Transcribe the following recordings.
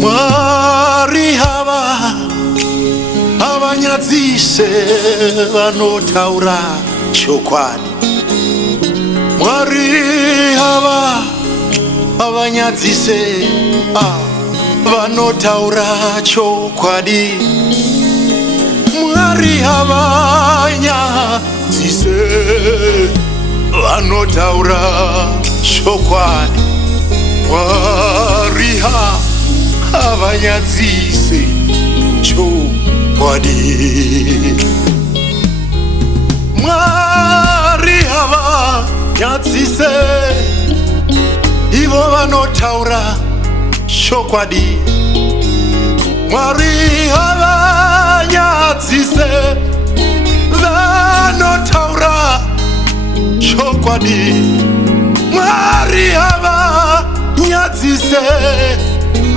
Mwari hava abanyadzise vanotaura chokwadi. Mwari hava abanyadzise vanotaura chokwadi. Mwari hava nyadzise vanotaura chokwadi. Mwari hava nyadzise chokwadi. Mwari hava nyadzise ivo vanotaura chokwadi. Mwari hava nyadzise vanotaura chokwadi. Mwari hava nyadzise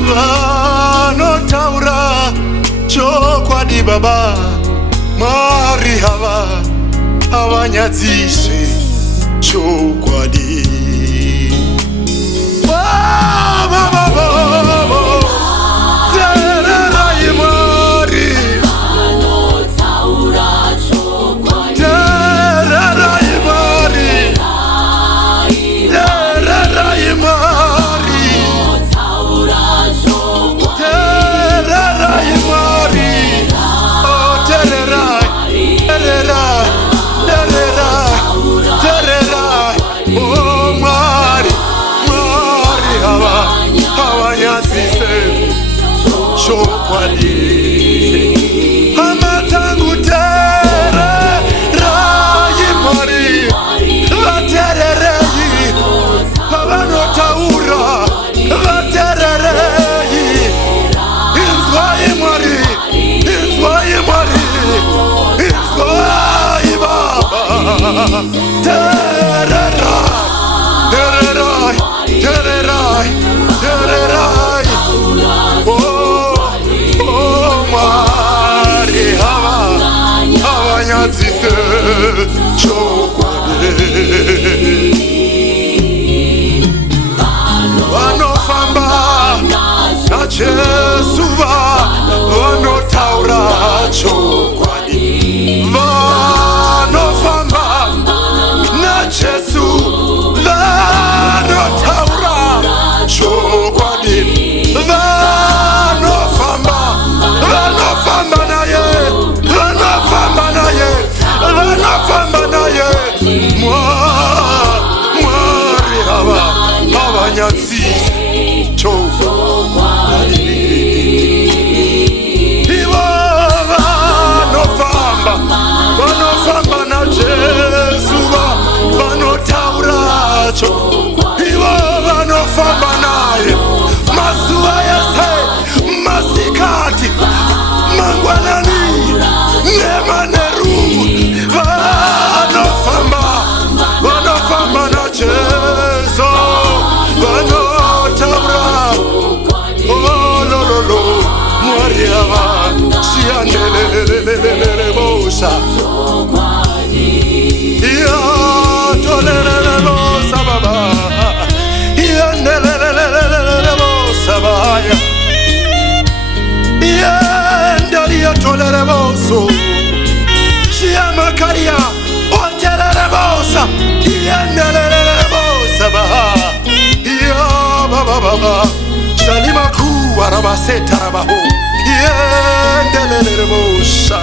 vanotaura chokwadi baba. Mwari hava nyadzise chokwadi. Amatangu tere rayi mari vaterereyi vanotaura vaterereyi. Inzwai mari, inzwai mari, inzwai baba. Tererai, tererai, tererai, tererai. Nyadzise chokwadi. Vanofamba naJesu vanotaura chokwadi. Vanofamba naJesu vanotaura chokwadi. Vanofamba naye, vanofamba naye, vanofamba naye. Mwari hava nyadzise chokwadi. Ivo vanofamba naJesu vanotaura chokwadi. Ivo vanofamba naye mazuva yese, masikati, mangwanani, nemaneru. Vanofamba naJesu vanotaura. Oh lolo, Mwari hava siyandelelelelele bosa. Ya tolelele bosa baba. Yandelelelelele bosa baya. Yandelia tolele boso. Siamakaria otelele bosa. Yandelelele bosa baba. Ya baba baba. Shalima ku arabaseta rabaho. Yandelelele bosa.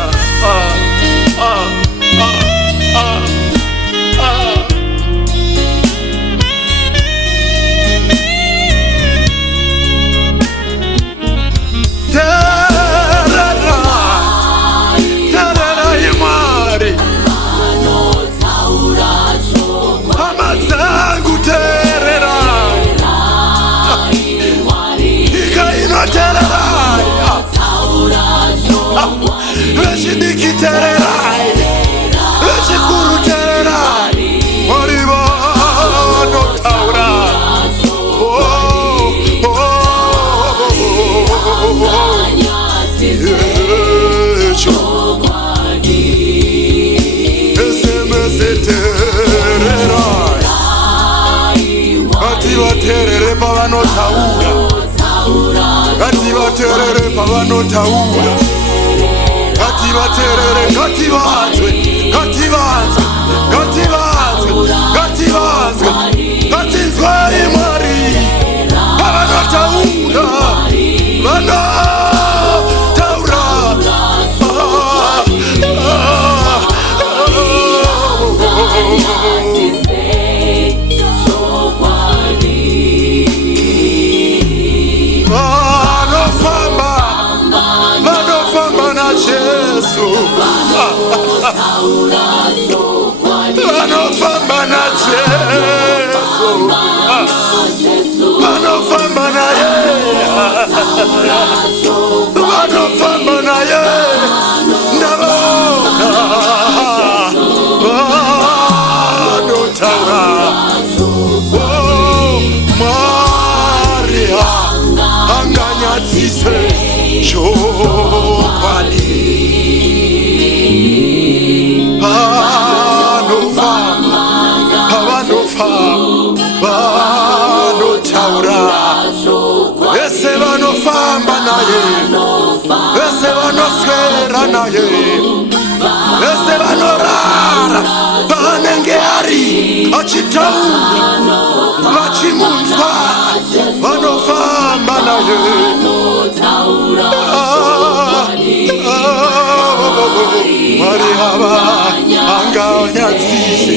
C'était ngativaterere pavanotaura, ngativaterere pavanotaura, ngativaterere, ngativanzwe, ngativanzwe, ngativanzwe, ngativanzwe, ngatinzwei Mwari pavanotaura, vanotaura. Vanofamba na Jesu, vanofamba na Jesu, vanofamba na ye, vanofamba na ye, ndavona vanotaura. Maria anganyadzise chokwadi, vanofamba, vanotaura, vese vanofamba naye, vese vanoswera naye, vese vanorara paanenge ari achitaura, vachimunzwa, vanofamba naye. Mwari ava anganyadzise